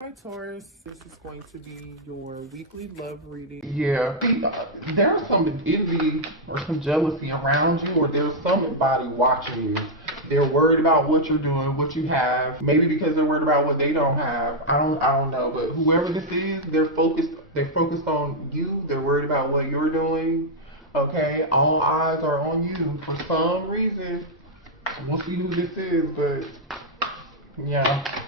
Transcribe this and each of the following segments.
Hi Taurus, this is going to be your weekly love reading. Yeah, there's some envy or some jealousy around you, or there's somebody watching you. They're worried about what you're doing, what you have. Maybe because they're worried about what they don't have. I don't know. But whoever this is, they're focused. They're focused on you. They're worried about what you're doing. Okay, all eyes are on you for some reason. We'll see who this is, but yeah.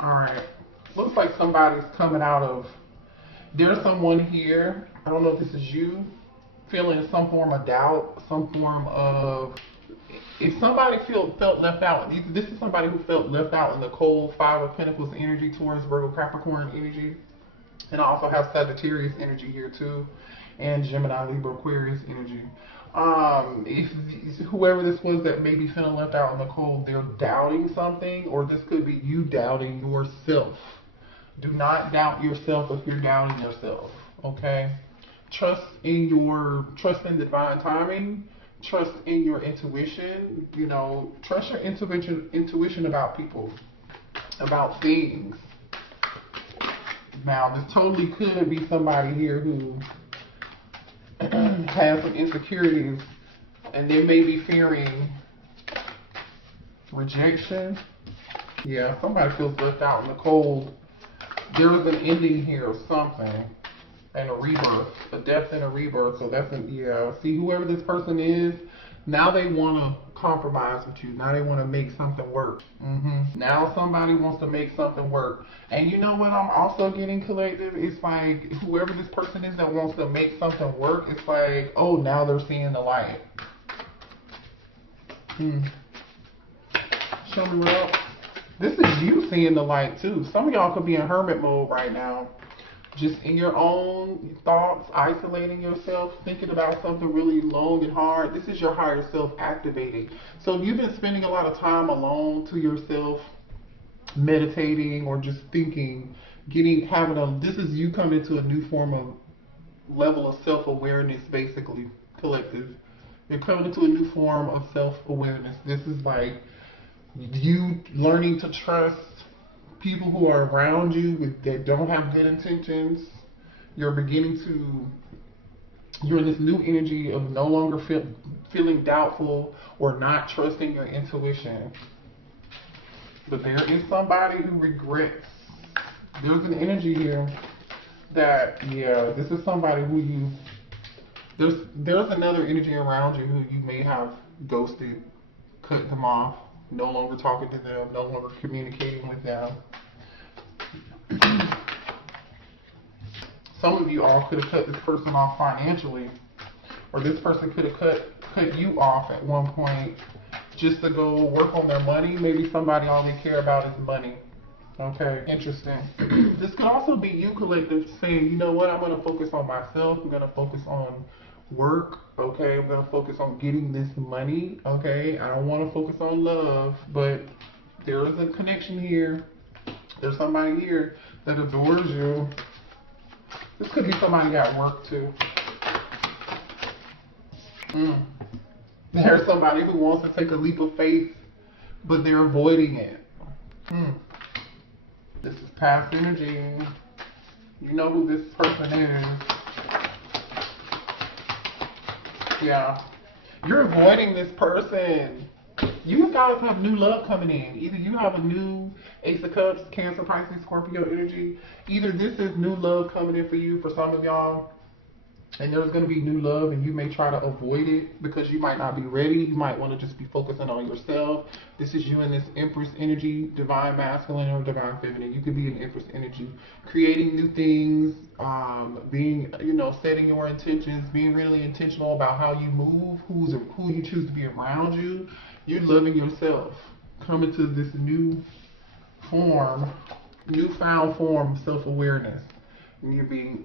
Alright. Looks like somebody's coming out of. There's someone here. I don't know if this is you. Feeling some form of doubt, some form of. If somebody felt left out, this is somebody who felt left out in the cold Five of Pentacles energy, Taurus, Virgo, Capricorn energy. And I also have Sagittarius energy here too. And Gemini, Libra, Aquarius energy. If whoever this was that may be feeling left out in the cold, they're doubting something, or this could be you doubting yourself. Do not doubt yourself if you're doubting yourself, okay? Trust in divine timing. Trust in your intuition. You know, trust your intuition about people, about things. Now, this totally could be somebody here who has some insecurities, and they may be fearing rejection. Yeah, somebody feels left out in the cold. There is an ending here of something, and a rebirth, a death and a rebirth. So that's see, whoever this person is, now they want to compromise with you. Now they want to make something work. Now somebody wants to make something work. And you know what I'm also getting, collective? It's like whoever this person is that wants to make something work, it's like, oh, now they're seeing the light. Show me what else. This is you seeing the light too. Some of y'all could be in hermit mode right now. Just in your own thoughts, isolating yourself, thinking about something really long and hard. This is your higher self activating. So if you've been spending a lot of time alone to yourself, meditating or just thinking, this is you coming to a new form of level of self-awareness, basically, collective. You're coming to a new form of self-awareness. This is like you learning to trust people who are around you that don't have good intentions. You're in this new energy of no longer feeling doubtful or not trusting your intuition. But there is somebody who regrets. There's an energy here that, this is somebody who there's another energy around you who you may have ghosted, cut them off, no longer talking to them, no longer communicating with them. Some of you all could have cut this person off financially, or this person could have cut you off at one point just to go work on their money. Maybe somebody all they care about is money. Okay, interesting. This could also be you, collective, saying, you know what, I'm going to focus on myself. I'm going to focus on work. Okay, I'm going to focus on getting this money. Okay, I don't want to focus on love, but there is a connection here. There's somebody here that adores you. This could be somebody at work too. There's somebody who wants to take a leap of faith, but they're avoiding it. This is past energy. You know who this person is. Yeah. You're avoiding this person. You guys have new love coming in. Either you have a new Ace of Cups, Cancer, Pisces, Scorpio energy. Either this is new love coming in for you, for some of y'all, and there's going to be new love, and you may try to avoid it because you might not be ready. You might want to just be focusing on yourself. This is you in this Empress energy, divine masculine or divine feminine. You could be an Empress energy, creating new things, being, setting your intentions, being really intentional about how you move, who you choose to be around you. You're loving yourself, coming to this newfound form of self-awareness.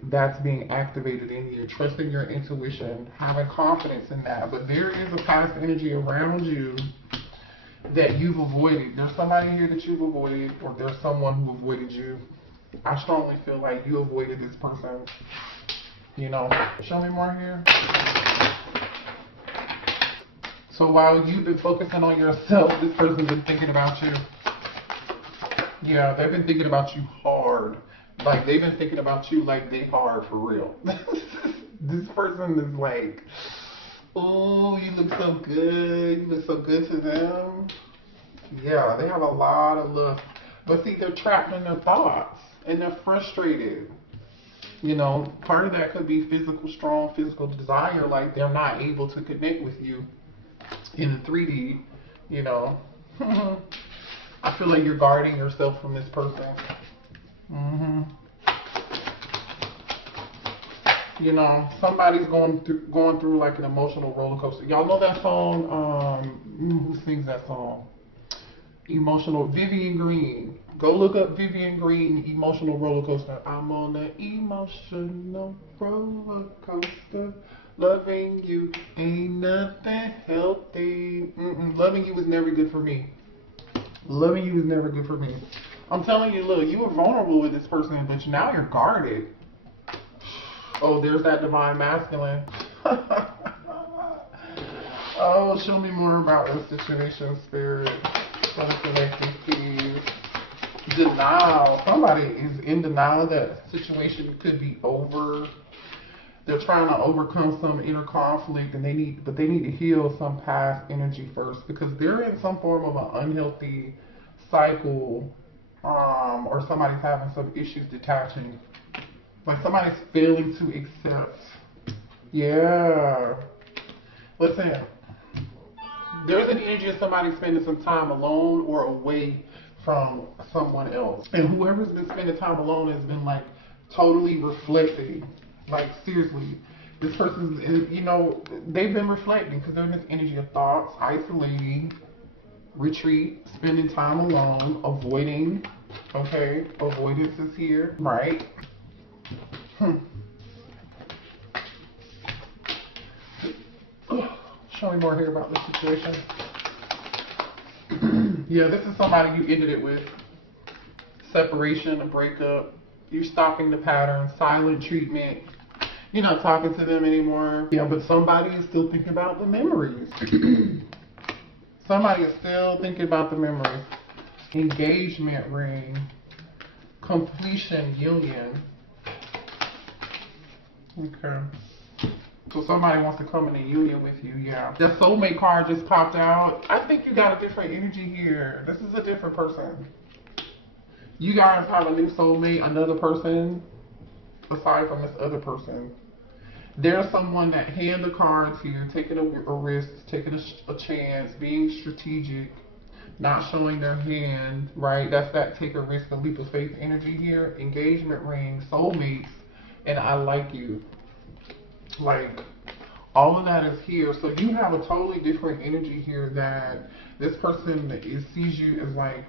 That's being activated in you, trusting your intuition, having confidence in that. But there is a past energy around you that you've avoided. There's somebody here that you've avoided, or there's someone who avoided you. I strongly feel like you avoided this person. Show me more here. So while you've been focusing on yourself, this person's been thinking about you. Yeah, they've been thinking about you hard. Like, they've been thinking about you like they hard for real. This person is like, oh, you look so good. You look so good to them. Yeah, they have a lot of love. But see, they're trapped in their thoughts and they're frustrated. You know, part of that could be strong physical desire. Like, they're not able to connect with you in 3D, you know. I feel like you're guarding yourself from this person. You know, somebody's going through like an emotional roller coaster. Y'all know that song? Who sings that song? Emotional, Vivian Green. Go look up Vivian Green, Emotional Roller Coaster. I'm on an emotional roller coaster. Loving you ain't nothing healthy. Loving you was never good for me. Loving you was never good for me. I'm telling you, look, you were vulnerable with this person, but now you're guarded. Oh, there's that divine masculine. Oh, show me more about this situation, spirit. Denial. Somebody is in denial that situation could be over. They're trying to overcome some inner conflict, and they need to heal some past energy first, because they're in some form of an unhealthy cycle, or somebody's having some issues detaching. Like somebody's failing to accept. Yeah. Listen, there's an energy of somebody spending some time alone or away from someone else. And whoever's been spending time alone has been like totally reflecting. Like seriously, this person's, you know, they've been reflecting because they're in this energy of thoughts, isolating, retreat, spending time alone, avoiding. Okay, avoidance is here, right? Show me more here about this situation. Yeah, this is somebody you ended it with. Separation, a breakup. You're stopping the pattern, silent treatment. You're not talking to them anymore. Yeah, but somebody is still thinking about the memories. Somebody is still thinking about the memories. Engagement ring. Completion union. Okay. So somebody wants to come in a union with you, yeah. The soulmate card just popped out. I think you got a different energy here. This is a different person. You guys have a new soulmate, another person, aside from this other person. There's someone that hand the cards here, taking a risk, taking a chance, being strategic, not showing their hand, right? That's that take a risk, a leap of faith energy here. Engagement ring, soulmates, and I like you. Like, all of that is here. So you have a totally different energy here, that this person sees you as like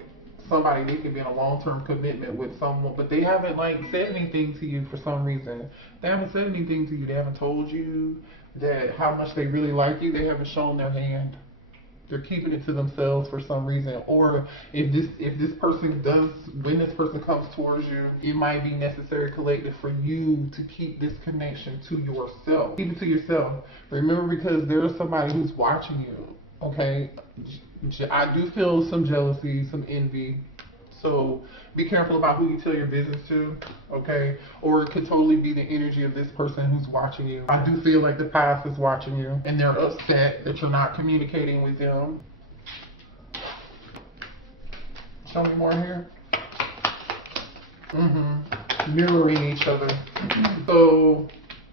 somebody they can be in a long-term commitment with someone, but they haven't like said anything to you for some reason. They haven't said anything to you. They haven't told you that how much they really like you. They haven't shown their hand. They're keeping it to themselves for some reason. Or if this person does, when this person comes towards you, it might be necessary collective for you to keep this connection to yourself. Keep it to yourself. Remember, because there's somebody who's watching you. Okay, I do feel some jealousy, some envy. So be careful about who you tell your business to, okay? Or it could totally be the energy of this person who's watching you. I do feel like the past is watching you, and they're upset that you're not communicating with them. Show me more here. Mirroring each other. So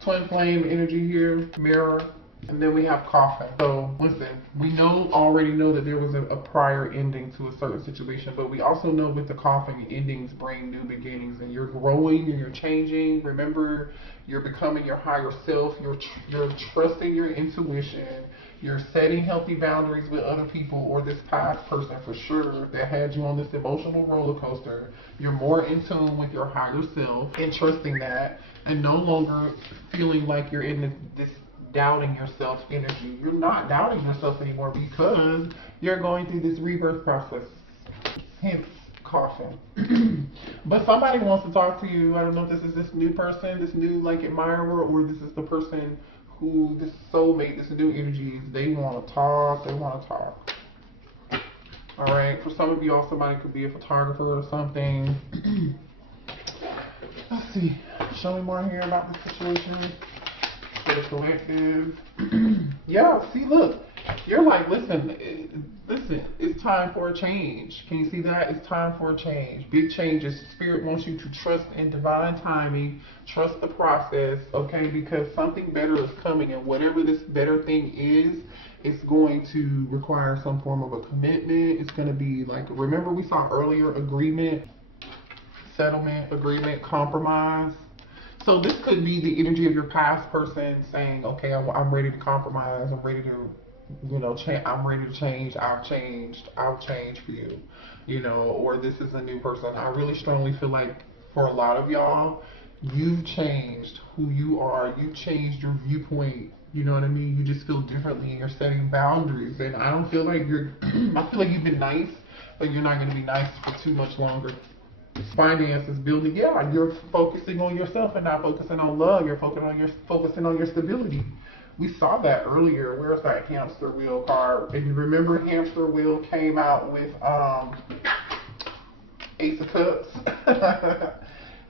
twin flame energy here, mirror. And then we have coffin. So listen, we already know that there was a prior ending to a certain situation, but we also know with the coffin, endings bring new beginnings, and you're growing and you're changing. Remember, you're becoming your higher self. You're trusting your intuition. You're setting healthy boundaries with other people or this past person for sure that had you on this emotional roller coaster. You're more in tune with your higher self and trusting that, and no longer feeling like you're in this doubting yourself energy. You're not doubting yourself anymore because you're going through this rebirth process. Hence, coffin. But somebody wants to talk to you. I don't know if this is this new person, this new like admirer, or this is the person who this soulmate, this new energy is, they want to talk, they want to talk. All right, for some of y'all, somebody could be a photographer or something. Let's see, show me more here about the situation. For the collective. Yeah, see, look, you're like, listen, it's time for a change. Can you see that? It's time for a change. Big changes. Spirit wants you to trust in divine timing, trust the process, okay? Because something better is coming, and whatever this better thing is, it's going to require some form of a commitment. It's going to be like, remember we saw earlier, agreement, settlement, agreement, compromise. So this could be the energy of your past person saying, okay, I'm ready to compromise. I'm ready to, you know, I'm ready to change. I've changed for you, you know, or this is a new person. I really strongly feel like for a lot of y'all, you've changed who you are. You've changed your viewpoint. You know what I mean? You just feel differently and you're setting boundaries. And I don't feel like I feel like you've been nice, but you're not going to be nice for too much longer. Finances, building, yeah, you're focusing on yourself and not focusing on love. You're focusing on your stability. We saw that earlier. Where's that hamster wheel card? And you remember hamster wheel came out with Ace of Cups.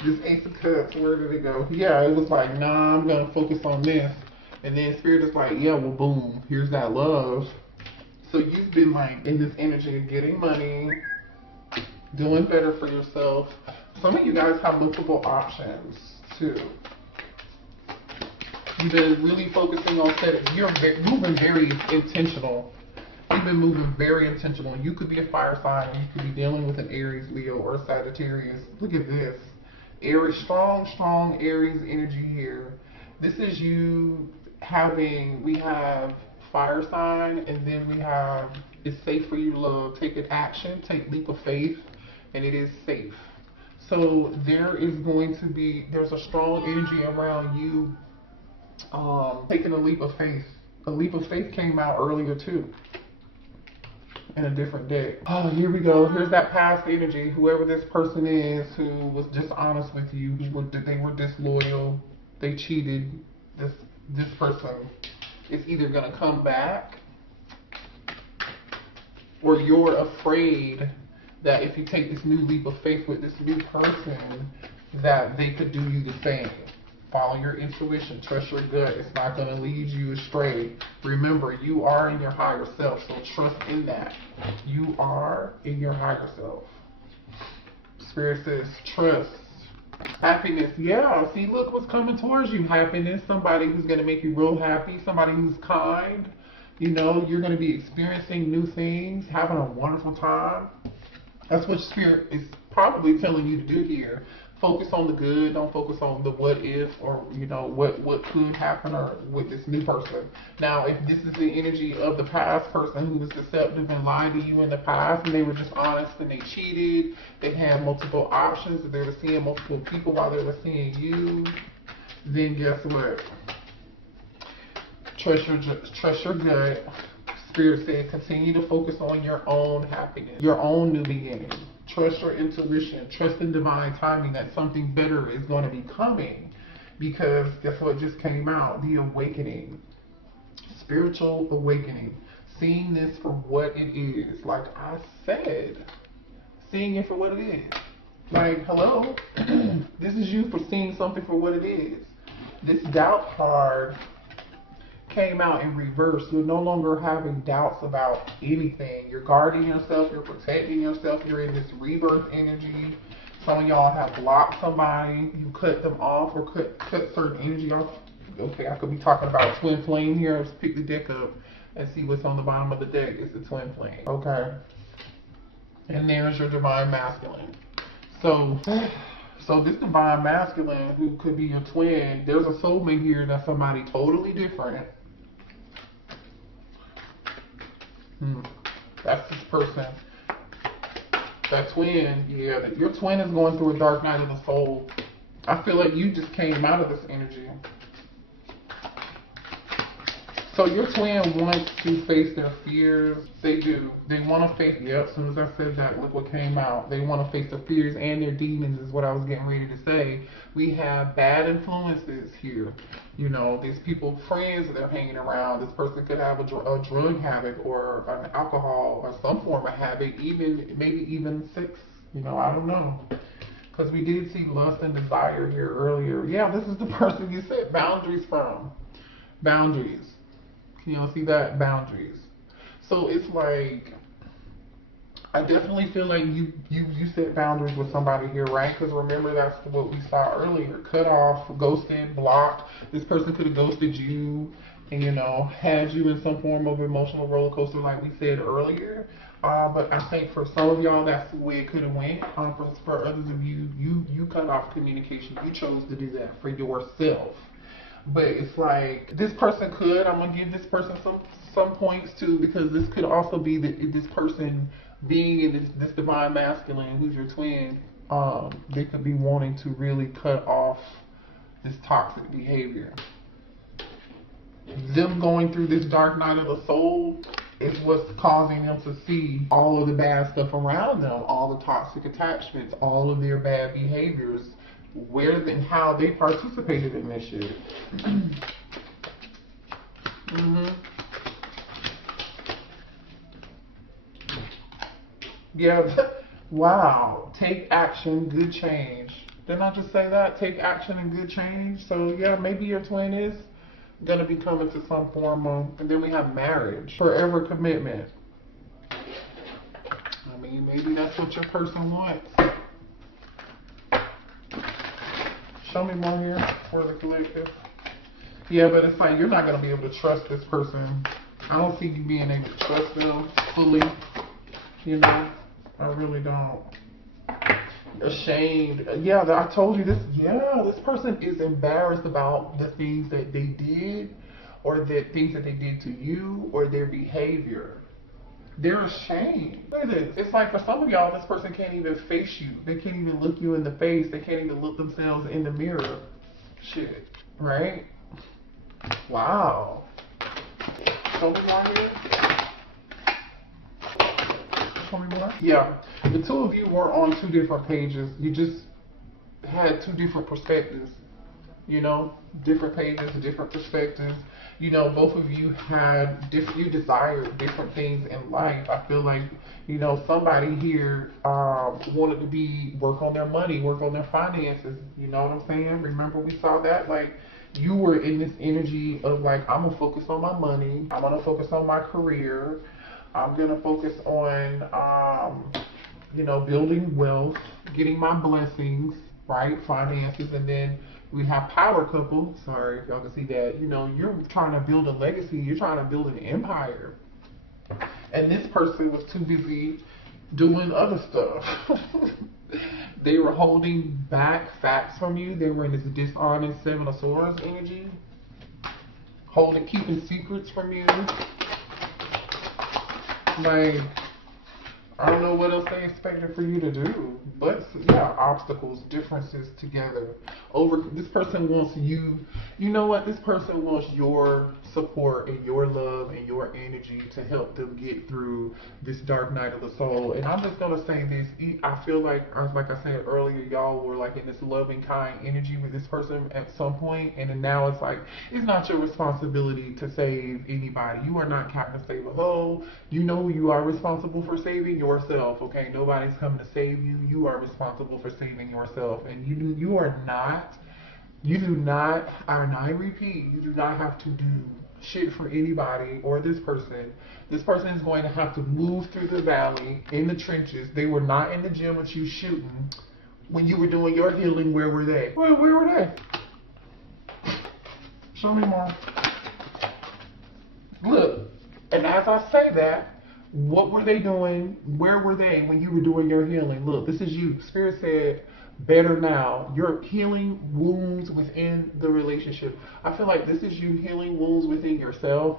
This Ace of Cups, where did it go? Yeah, it was like, nah, I'm gonna focus on this. And then Spirit is like, yeah, well, boom, here's that love. So you've been like in this energy of getting money, doing better for yourself. Some of you guys have multiple options too. You've been really focusing on setting. You're moving very intentional. You've been moving very intentional. You could be a fire sign, and you could be dealing with an Aries, Leo, or Sagittarius. Look at this. Aries, strong Aries energy here. This is you having, we have fire sign, and then we have, it's safe for you to love. Take an action, take leap of faith. And it is safe. So there is going to be, there's a strong energy around you taking a leap of faith. A leap of faith came out earlier too, in a different deck. Oh, here we go. Here's that past energy. Whoever this person is who was dishonest with you, they were disloyal, they cheated. This person is either gonna come back, or you're afraid that if you take this new leap of faith with this new person, that they could do you the same. Follow your intuition, trust your gut. It's not going to lead you astray. Remember, you are in your higher self, so trust in that. You are in your higher self. Spirit says, trust. Happiness, yeah. See, look what's coming towards you. Happiness, somebody who's going to make you real happy, somebody who's kind. You know, you're going to be experiencing new things, having a wonderful time. That's what Spirit is probably telling you to do here. Focus on the good. Don't focus on the what if, or, you know, what could happen, or with this new person. Now, if this is the energy of the past person who was deceptive and lied to you in the past, and they were just honest and they cheated, they had multiple options, they were seeing multiple people while they were seeing you, then guess what? Trust your gut. Spirit said, continue to focus on your own happiness, your own new beginning. Trust your intuition. Trust in divine timing that something better is going to be coming. Because guess what just came out? The awakening. Spiritual awakening. Seeing this for what it is. Like I said, seeing it for what it is. Like, hello? This is you for seeing something for what it is. This doubt card came out in reverse. You're no longer having doubts about anything. You're guarding yourself, you're protecting yourself, you're in this rebirth energy. Some of y'all have blocked somebody, you cut them off, or cut certain energy off. Okay, I could be talking about a twin flame here. Let's pick the deck up and see what's on the bottom of the deck. It's the twin flame. Okay. And there's your divine masculine. So this divine masculine, who could be your twin, there's a soulmate here that's somebody totally different. That's this person. That twin, yeah, your twin is going through a dark night of the soul. I feel like you just came out of this energy. So your twin wants to face their fears. They do. They want to face, yep, as soon as I said that, look what came out. They want to face their fears and their demons is what I was getting ready to say. We have bad influences here. You know, these people, friends that they're hanging around. This person could have a drug habit or an alcohol or some form of habit, even maybe even sex. You know, I don't know. Because we did see lust and desire here earlier. Yeah, this is the person you said boundaries from. Boundaries. Can y'all see that? Boundaries. So it's like, I definitely feel like you set boundaries with somebody here, right? Because remember, that's what we saw earlier. Cut off, ghosted, blocked. This person could have ghosted you and, you know, had you in some form of emotional roller coaster like we said earlier. But I think for some of y'all, that's the way it could have went. For others of you, you cut off communication. You chose to do that for yourself. But it's like, this person could, I'm going to give this person some points too, because this could also be this person being in this divine masculine, who's your twin, they could be wanting to really cut off this toxic behavior. Them going through this dark night of the soul is what's causing them to see all of the bad stuff around them, all the toxic attachments, all of their bad behaviors, where and how they participated in this shit. Yeah, wow. Take action, good change. Didn't I just say that? Take action and good change. So yeah, maybe your twin is gonna be coming to some form of, and then we have marriage, forever commitment. I mean, maybe that's what your person wants. Show me more here for the collective. Yeah, but it's like you're not gonna be able to trust this person. I don't see you being able to trust them fully. You know, I really don't. Ashamed. Yeah, I told you this. Yeah, this person is embarrassed about the things that they did, or the things that they did to you, or their behavior. They're ashamed. Look at this. It's like for some of y'all, this person can't even face you. They can't even look you in the face. They can't even look themselves in the mirror. Shit. Right? Wow. Show me more here. Show me more. Yeah. The two of you were on two different pages. You just had two different perspectives. You know, different pages, different perspectives. You know, both of you had you desired different things in life. I feel like, you know, somebody here wanted to work on their money, work on their finances. You know what I'm saying? Remember we saw that? Like, you were in this energy of like, I'm gonna focus on my money. I'm gonna focus on my career. I'm gonna focus on, you know, building wealth, getting my blessings, right? Finances, and then we have power couple. Sorry if y'all can see that. You know, you're trying to build a legacy. You're trying to build an empire. And this person was too busy doing other stuff. They were holding back facts from you. They were in this dishonest Seven of Swords energy. Keeping secrets from you. Like, I don't know what else they expected for you to do, but yeah, obstacles, differences together. This person wants you, you know what, this person wants your support and your love and your energy to help them get through this dark night of the soul. And I'm just going to say this, I feel like I said earlier, y'all were like in this loving, kind energy with this person at some point, and then now it's like, it's not your responsibility to save anybody. You are not Captain Save a Ho. You know you are responsible for saving yourself, okay? Nobody's coming to save you. You are responsible for saving yourself. And you do not, and I repeat, you do not have to do shit for anybody or this person. This person is going to have to move through the valley, in the trenches. They were not in the gym with you shooting. When you were doing your healing, where were they? Where were they? Show me more. Look, and as I say that, what were they doing? Where were they when you were doing your healing? Look, this is you. Spirit said, better now. You're healing wounds within the relationship. I feel like this is you healing wounds within yourself.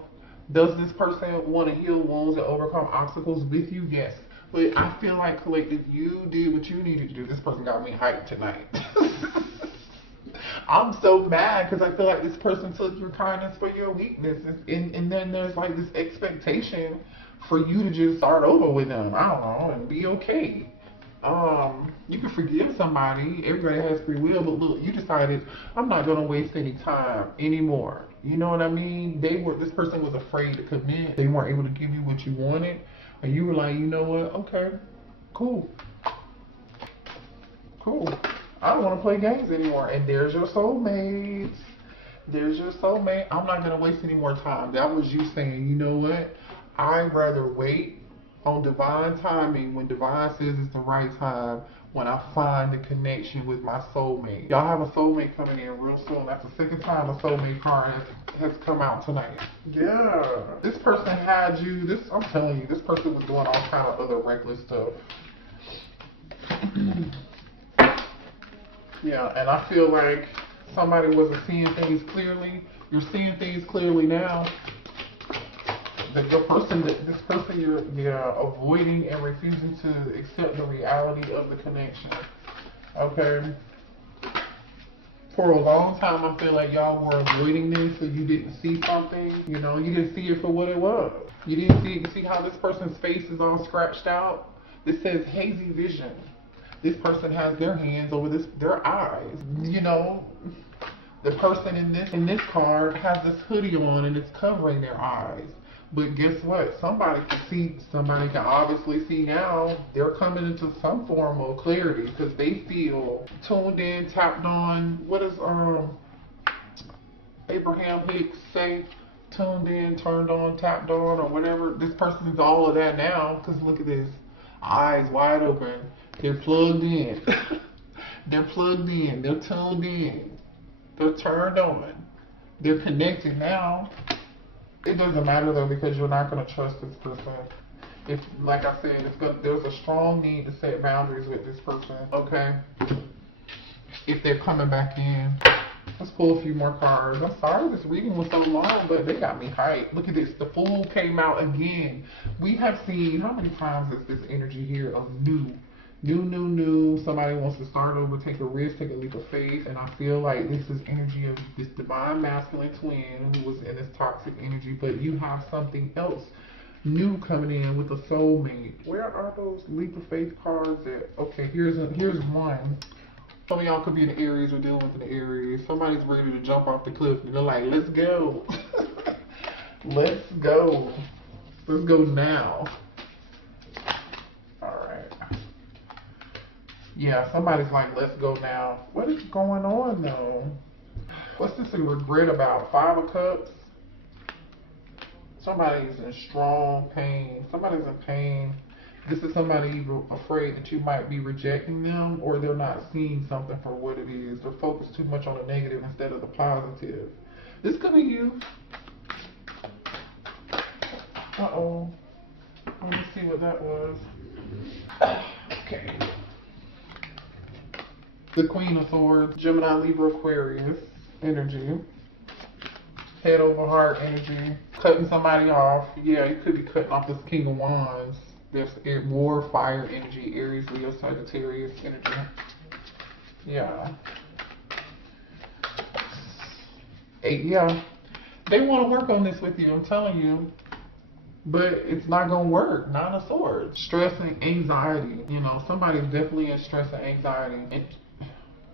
Does this person want to heal wounds and overcome obstacles with you? Yes. But I feel like, collective, you did what you needed to do. This person got me hyped tonight. I'm so mad because I feel like this person took your kindness for your weakness. And then there's like this expectation for you to just start over with them. I don't know, and be okay. You can forgive somebody. Everybody has free will, but look, you decided I'm not gonna waste any time anymore. You know what I mean? This person was afraid to commit. They weren't able to give you what you wanted, and you were like, you know what? Okay, cool, cool. I don't want to play games anymore. And there's your soulmates. There's your soulmate. I'm not gonna waste any more time. That was you saying, you know what? I'd rather wait on divine timing when divine says it's the right time when I find the connection with my soulmate. Y'all have a soulmate coming in real soon. That's the second time a soulmate card has come out tonight. Yeah. This person had you, I'm telling you, this person was doing all kind of other reckless stuff. Yeah, and I feel like somebody wasn't seeing things clearly. You're seeing things clearly now. This person you're avoiding and refusing to accept the reality of the connection. Okay. For a long time, I feel like y'all were avoiding this, so you didn't see something. You know, you didn't see it for what it was. You didn't see it. You see how this person's face is all scratched out? This says hazy vision. This person has their hands over their eyes. You know, the person in this card has this hoodie on and it's covering their eyes. But guess what? Somebody can obviously see now they're coming into some form of clarity because they feel tuned in, tapped on. What does Abraham Hicks say? Tuned in, turned on, tapped on, or whatever. This person's all of that now because look at this. Eyes wide open. They're plugged in. They're plugged in. They're tuned in. They're turned on. They're connected now. It doesn't matter though because you're not going to trust this person. If, like I said, there's a strong need to set boundaries with this person. Okay. If they're coming back in. Let's pull a few more cards. I'm sorry this reading was so long, but they got me hyped. Look at this. The Fool came out again. We have seen, how many times is this energy here of new? New. Somebody wants to start over, take a risk, take a leap of faith. And I feel like this is energy of this divine masculine twin who was in this toxic energy. But you have something else new coming in with a soulmate. Where are those leap of faith cards at? Okay, here's one. Some of y'all could be in the Aries or dealing with an Aries. Somebody's ready to jump off the cliff and they're like, let's go. Let's go. Let's go now. Yeah, somebody's like, let's go now. What is going on though? What's this in regret about? 5 of Cups? Somebody's in strong pain. Somebody's in pain. This is somebody afraid that you might be rejecting them or they're not seeing something for what it is. They're focused too much on the negative instead of the positive. This could be you. Uh-oh. Let me see what that was. Okay. The Queen of Swords, Gemini, Libra, Aquarius energy. Head over heart energy. Cutting somebody off. Yeah, you could be cutting off this King of Wands. There's war, fire energy, Aries, Leo, Sagittarius energy. Yeah. Yeah. They want to work on this with you, I'm telling you. But it's not going to work. 9 of Swords. Stress and anxiety. You know, somebody's definitely in stress and anxiety. And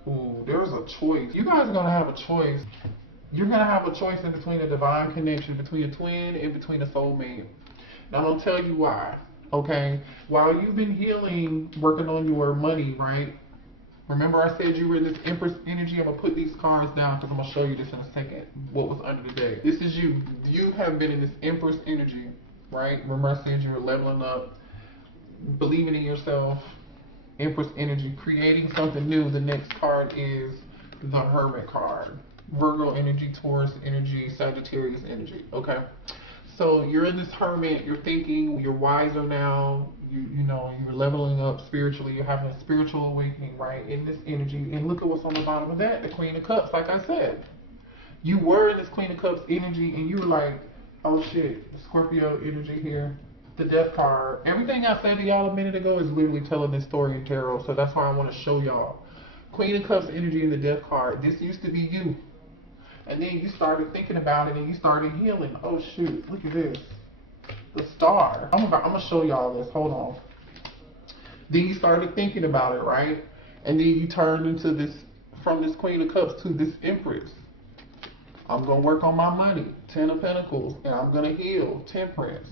ooh, there's a choice. You guys are going to have a choice. You're going to have a choice in between a divine connection, between a twin and between a soulmate. Now, I'm going to tell you why. Okay? While you've been healing, working on your money, right? Remember I said you were in this Empress energy? I'm going to put these cards down because I'm going to show you this in a second. What was under the deck. This is you. You have been in this Empress energy, right? Remember I said you were leveling up, believing in yourself. Empress energy, creating something new. The next card is the Hermit card. Virgo energy, Taurus energy, Sagittarius energy. Okay, so you're in this Hermit. You're thinking. You're wiser now. You know you're leveling up spiritually. You're having a spiritual awakening, right? In this energy. And look at what's on the bottom of that. The Queen of Cups. Like I said, you were in this Queen of Cups energy, and you were like, oh shit, Scorpio energy here. The Death card. Everything I said to y'all a minute ago is literally telling this story in tarot, so that's why I want to show y'all. Queen of Cups energy in the Death card. This used to be you. And then you started thinking about it and you started healing. Oh shoot, look at this. The Star. I'm gonna show y'all this. Hold on. Then you started thinking about it, right? And then you turned into this, from this Queen of Cups to this Empress. I'm gonna work on my money. 10 of Pentacles. And I'm gonna heal. Temperance.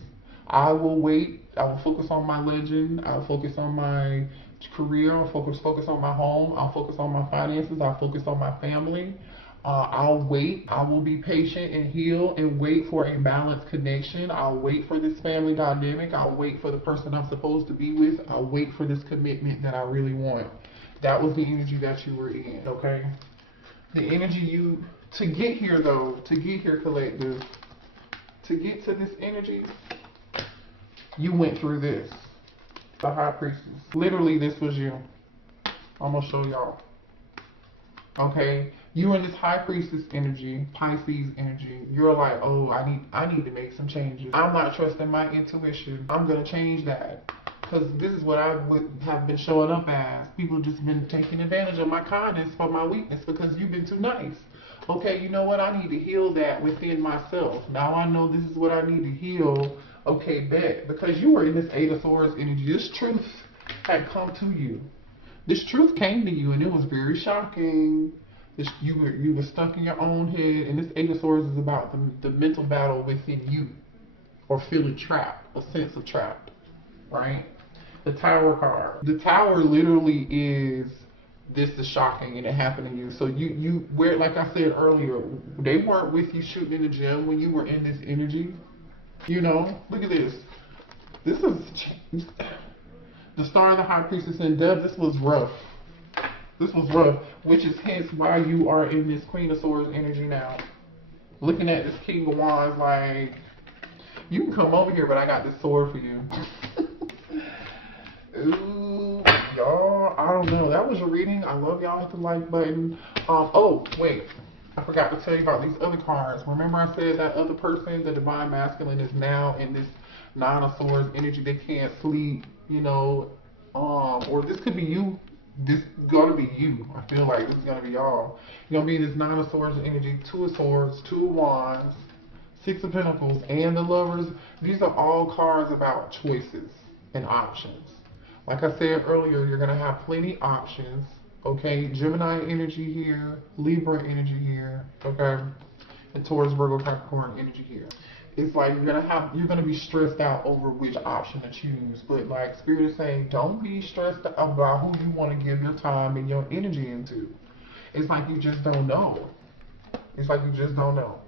I will wait. I will focus on my legend. I'll focus on my career. I'll focus on my home. I'll focus on my finances. I'll focus on my family. I'll wait. I will be patient and heal and wait for a balanced connection. I'll wait for this family dynamic. I'll wait for the person I'm supposed to be with. I'll wait for this commitment that I really want. That was the energy that you were in, okay? The energy you, to get here though, to get here, collective, to get to this energy, you went through this. The High Priestess. Literally, this was you. I'm gonna show y'all. Okay, you in this High Priestess energy, Pisces energy. You're like, oh, I need to make some changes. I'm not trusting my intuition. I'm gonna change that, because this is what I would have been showing up as. People just been taking advantage of my kindness for my weakness because you've been too nice. Okay, you know what? I need to heal that within myself. Now I know this is what I need to heal. Okay, bet, because you were in this Eight of Swords energy. This truth had come to you. This truth came to you, and it was very shocking. You were stuck in your own head, and this Eight of Swords is about the mental battle within you, or feeling trapped, a sense of trapped, right? The Tower card. The Tower literally is, this is shocking, and it happened to you. So you where, like I said earlier, they weren't with you shooting in the gym when you were in this energy. You know, look at this. This is the Star of the High Priestess in Dove. This was rough. This was rough, which is hence why you are in this Queen of Swords energy now. Looking at this King of Wands, like, you can come over here, but I got this sword for you. Ooh, y'all, I don't know. That was your reading. I love y'all. Hit the like button. Oh, wait. I forgot to tell you about these other cards. Remember I said that other person, the Divine Masculine, is now in this Nine of Swords energy. They can't sleep, you know, or this could be you. This gonna be you. I feel like this is gonna be y'all. You're gonna be in this Nine of Swords energy, Two of Swords, Two of Wands, Six of Pentacles, and the Lovers. These are all cards about choices and options. Like I said earlier, you're gonna have plenty options. Okay, Gemini energy here, Libra energy here, okay, and Taurus, Virgo, Capricorn energy here. It's like you're gonna be stressed out over which option to choose. But like Spirit is saying, don't be stressed about who you want to give your time and your energy into. It's like you just don't know. It's like you just don't know.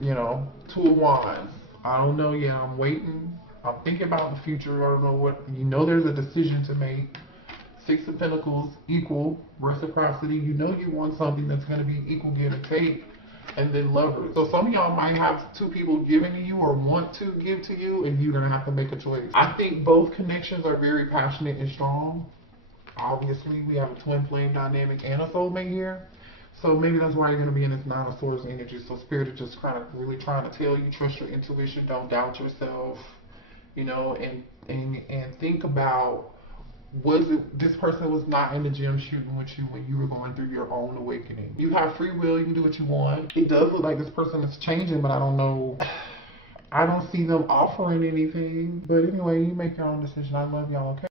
You know, Two of Wands. I don't know yet. I'm waiting. I'm thinking about the future. I don't know what. You know, there's a decision to make. Six of Pentacles, equal reciprocity. You know you want something that's going to be equal give and take. And then Lovers. So some of y'all might have two people giving to you or want to give to you, and you're going to have to make a choice. I think both connections are very passionate and strong. Obviously, we have a twin flame dynamic and a soulmate here. So maybe that's why you're going to be in this Nine of Swords energy. So Spirit is just kind of really trying to tell you, trust your intuition, don't doubt yourself, you know, and think about, was it this person was not in the gym shooting with you when you were going through your own awakening? You have free will, you can do what you want. It does look like this person is changing, but I don't know. I don't see them offering anything. But anyway, you make your own decision. I love y'all, okay?